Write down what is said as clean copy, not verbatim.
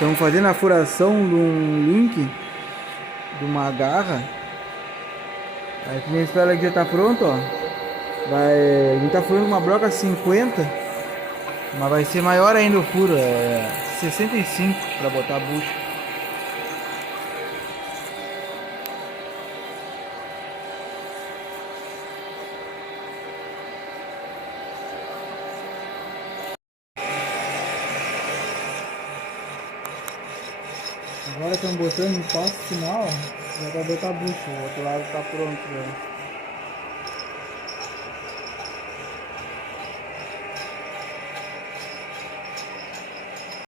Estamos fazendo a furação de um link de uma garra. Aí que nem espera que já tá pronto, ó. A gente tá furando uma broca 50, mas vai ser maior ainda o furo, é 65 para botar a bucha. Agora estamos botando no passo final, já vai botar a bucha, o outro lado tá pronto já.